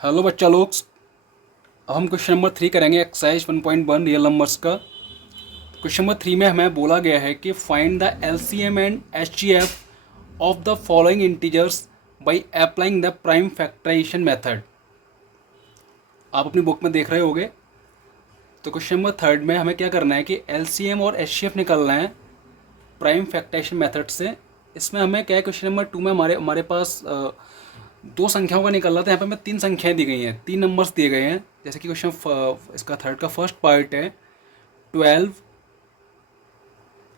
Hello बच्चा लोग, अब हम क्वेश्चन नंबर 3 करेंगे एक्सरसाइज 1.1 रियल नंबर्स का। क्वेश्चन नंबर 3 में हमें बोला गया है कि find the LCM and HCF of the following integers by applying the prime factorization method. आप अपनी बुक में देख रहे होगे। तो क्वेश्चन नंबर 3 में हमें क्या करना है कि एलसीएम और एचजीएफ निकालना है प्राइम फैक्टराइजेशन मेथड से। इसमें हमें क्या है, क्वेश्चन नंबर 2 में हमारे हमारे पास दो संख्याओं का निकल रहा था। यहाँ पे हमें तीन संख्याएं दी गई हैं, तीन नंबर्स दिए गए हैं। जैसे कि क्वेश्चन इसका थर्ड का फर्स्ट पार्ट है 12,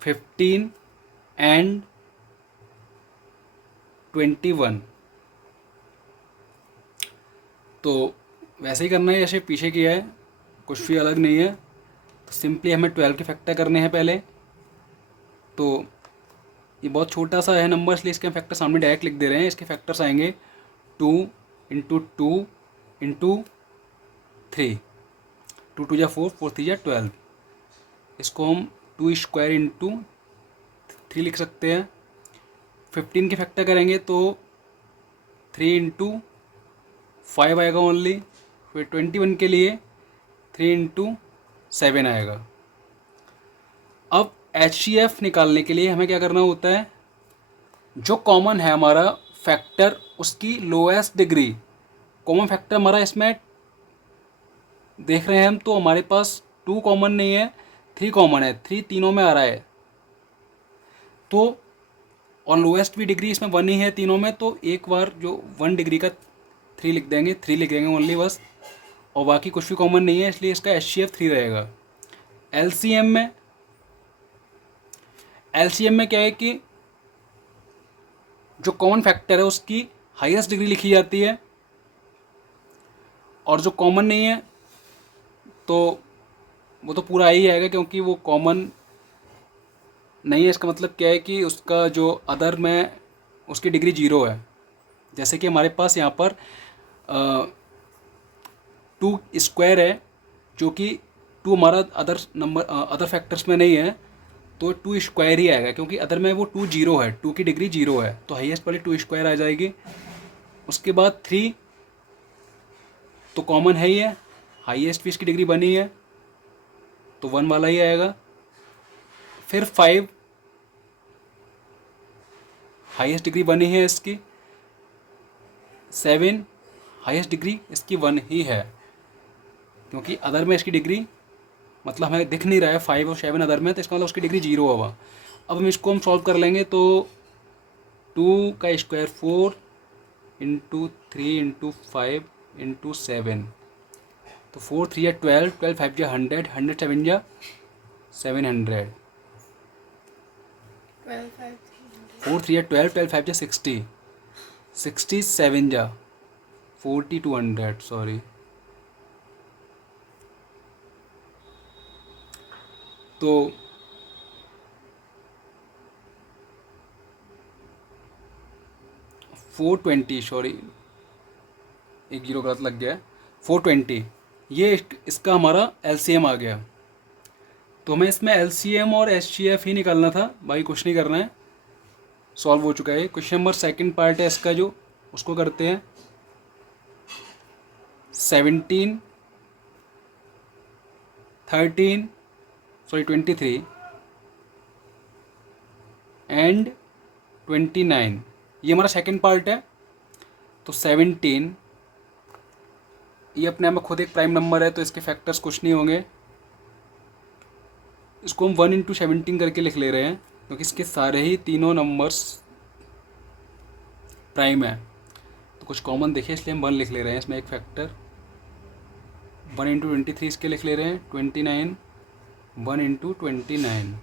15 एंड 21। तो वैसे ही करना है जैसे पीछे किया है, कुछ भी अलग नहीं है। तो सिंपली हमें 12 के फैक्टर करने हैं पहले। तो ये बहुत छोटा सा है नंबर, इसलिए इसके फैक्टर सामने डायरेक्ट लिख दे रहे हैं। इसके फैक्टर्स आएंगे 2 × 2 × 3, 2 × 2 = 4, 4 × 3 = 12। इसको हम 2² × 3 लिख सकते हैं। 15 के फैक्टर करेंगे तो 3 × 5 आएगा ओनली। फिर 21 के लिए 3 × 7 आएगा। अब एच निकालने के लिए हमें क्या करना होता है, जो कॉमन है हमारा फैक्टर उसकी लोएस्ट डिग्री। कॉमन फैक्टर हमारा इसमें देख रहे हैं हम, तो हमारे पास 2 कॉमन नहीं है, 3 कॉमन है। 3 तीनों में आ रहा है। तो और लोएस्ट भी डिग्री इसमें 1 ही है तीनों में। तो एक बार जो 1 डिग्री का 3 लिख देंगे, 3 लिख देंगे ओनली बस। और बाकी कुछ भी कॉमन नहीं है, इसलिए इसका एचसीएफ 3 रहेगा। एलसीएम में क्या है कि जो कॉमन फैक्टर है उसकी हाईएस्ट डिग्री लिखी जाती है, और जो कॉमन नहीं है तो वो तो पूरा ही आएगा, क्योंकि वो कॉमन नहीं है। इसका मतलब क्या है कि उसका जो अदर में उसकी डिग्री 0 है। जैसे कि हमारे पास यहाँ पर 2² है, जो कि 2 हमारा अदर फैक्टर्स में नहीं है, तो 2² ही आएगा, क्योंकि अदर में वो 2 0 है, 2 की डिग्री 0 है। तो हाईएस्ट वाली 2² आ जाएगी। उसके बाद 3 तो कॉमन है ही है, हाईएस्ट भी इसकी डिग्री बनी है, तो 1 वाला ही आएगा। फिर 5 हाईएस्ट डिग्री बनी है इसकी। 7 हाईएस्ट डिग्री इसकी 1 ही है, क्योंकि अदर में इसकी डिग्री मतलब हमें दिख नहीं रहा है 5 और 7 अदर में, तो इसका मतलब उसकी डिग्री 0 होगा। अब हम इसको सॉल्व कर लेंगे। तो 2² 4 × 3 × 5 × 7, तो 4 3 = 12, 12 5 = 100, 100 7 = 700, 4 3 = 12, 12 5 = 60, 60 7 = 40 200, सॉरी। तो 420, सॉरी एक 0 गलत लग गया है। 420 ये इसका हमारा एलसीएम आ गया। तो हमें इसमें एलसीएम और एचजीएफ ही निकालना था, बाकी कुछ नहीं करना है। सॉल्व हो चुका है। क्वेश्चन नंबर सेकंड पार्ट है इसका, जो उसको करते हैं। 17, 13, सॉरी 23 एंड 29, ये हमारा सेकंड पार्ट है। तो 17 ये अपने आप में खुद एक प्राइम नंबर है, तो इसके फैक्टर्स कुछ नहीं होंगे। इसको हम 1 × 17 करके लिख ले रहे हैं, क्योंकि इसके सारे ही तीनों नंबर्स प्राइम है। तो कुछ कॉमन देखिए, इसलिए हम 1 लिख ले रहे हैं इसमें एक फैक्टर। 1 × 23 इसके लिख ले रहे हैं। 29, 1 × 29,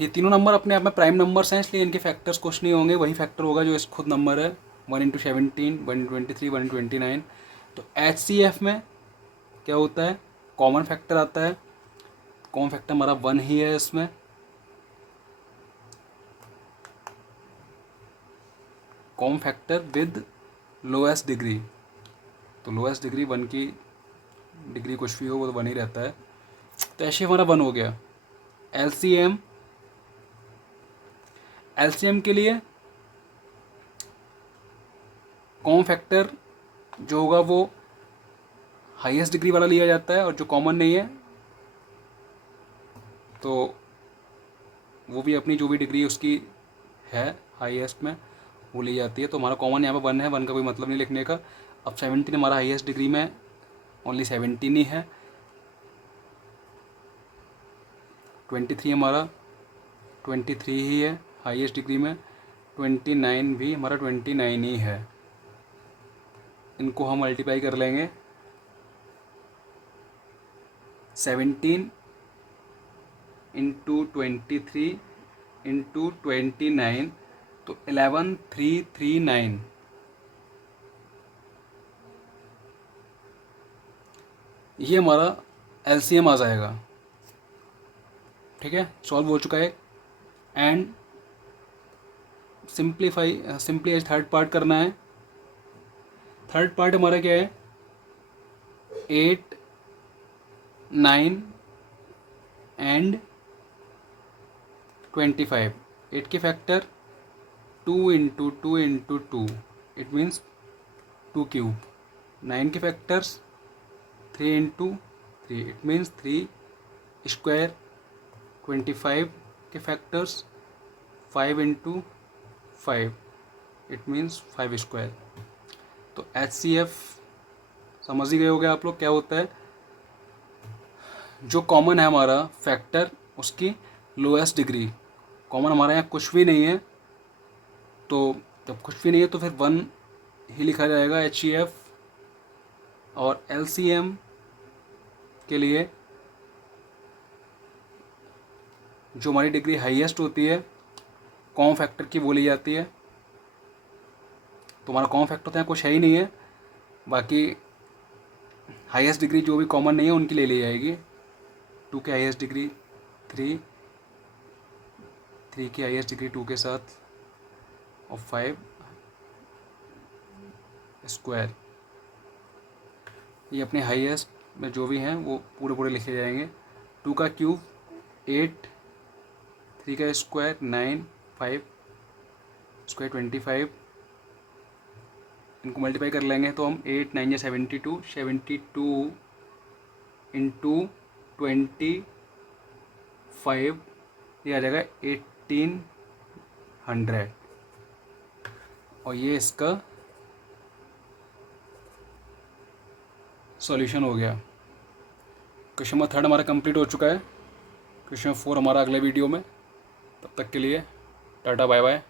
ये तीनों नंबर अपने आप में प्राइम नंबर्स हैं, इसलिए इनके फैक्टर्स कुछ नहीं होंगे। वही फैक्टर होगा जो इस खुद नंबर है, 1 × 17, 1 × 23, 1 × 29। तो एचसीएफ में क्या होता है, कॉमन फैक्टर आता है। कॉमन फैक्टर हमारा 1 ही है इसमें। Common factor with lowest degree, तो लोएस्ट डिग्री 1 की डिग्री कुछ भी हो वो तो 1 ही रहता है। तो ऐसे हमारा 1 हो गया। एलसीएम के लिए कॉमन फैक्टर जो होगा वो हाईएस्ट डिग्री वाला लिया जाता है, और जो कॉमन नहीं है तो वो भी अपनी जो भी डिग्री उसकी है हाईएस्ट में वो ली जाती है। तो हमारा कॉमन यहाँ पर 1 है, 1 का कोई मतलब नहीं लिखने का। अब 17 हमारा हाईएस्ट डिग्री में ओनली 17 ही है। 23 हमारा 23 ही है हाईएस्ट डिग्री में। 29 भी हमारा 29 ही है। इनको हम मल्टीप्लाई कर लेंगे। 17 इंटू 23 इंटू 29 तो 11339। ये हमारा एलसीएम आ जाएगा। ठीक है, सॉल्व हो चुका है। एंड सिंपली थर्ड पार्ट करना है। थर्ड पार्ट हमारा क्या है, 8, 9 एंड 25। 8 के factor 2 into 2 into 2 it means 2 cube. 9 के factors 3 into 3 it means 3 square. 25 के factors 5 into 5 it means 5 square. तो HCF समझ ही गए होगे आप लोग क्या होता है। जो कॉमन है हमारा फैक्टर उसकी लोएस्ट डिग्री। कॉमन हमारे यहाँ कुछ भी नहीं है, तो जब कुछ भी नहीं है तो फिर 1 ही लिखा जाएगा HCF। और LCM के लिए जो हमारी डिग्री हाईएस्ट होती है कॉमन फैक्टर की वो ली जाती है। तो हमारा कॉमन फैक्टर तो यहाँ कुछ है ही नहीं है, बाकी हाईएस्ट डिग्री जो भी कॉमन नहीं है उनकी ले ली जाएगी। 2 की हाईएस्ट डिग्री 3 की हाईएस्ट डिग्री 2 के साथ और 5 स्क्वायर। ये अपने हाईएस्ट में जो भी हैं वो पूरे पूरे लिखे जाएंगे। 2 का क्यूब 8, 3 का स्क्वायर 9, 5 स्क्वायर 25। इनको मल्टीप्लाई कर लेंगे तो हम 8 9 या 72 इंटू 25 ये आ जाएगा 1800। और ये इसका सॉल्यूशन हो गया। क्वेश्चन नंबर 3 हमारा कंप्लीट हो चुका है। क्वेश्चन 4 हमारा अगले वीडियो में। तब तक के लिए टाटा बाय बाय।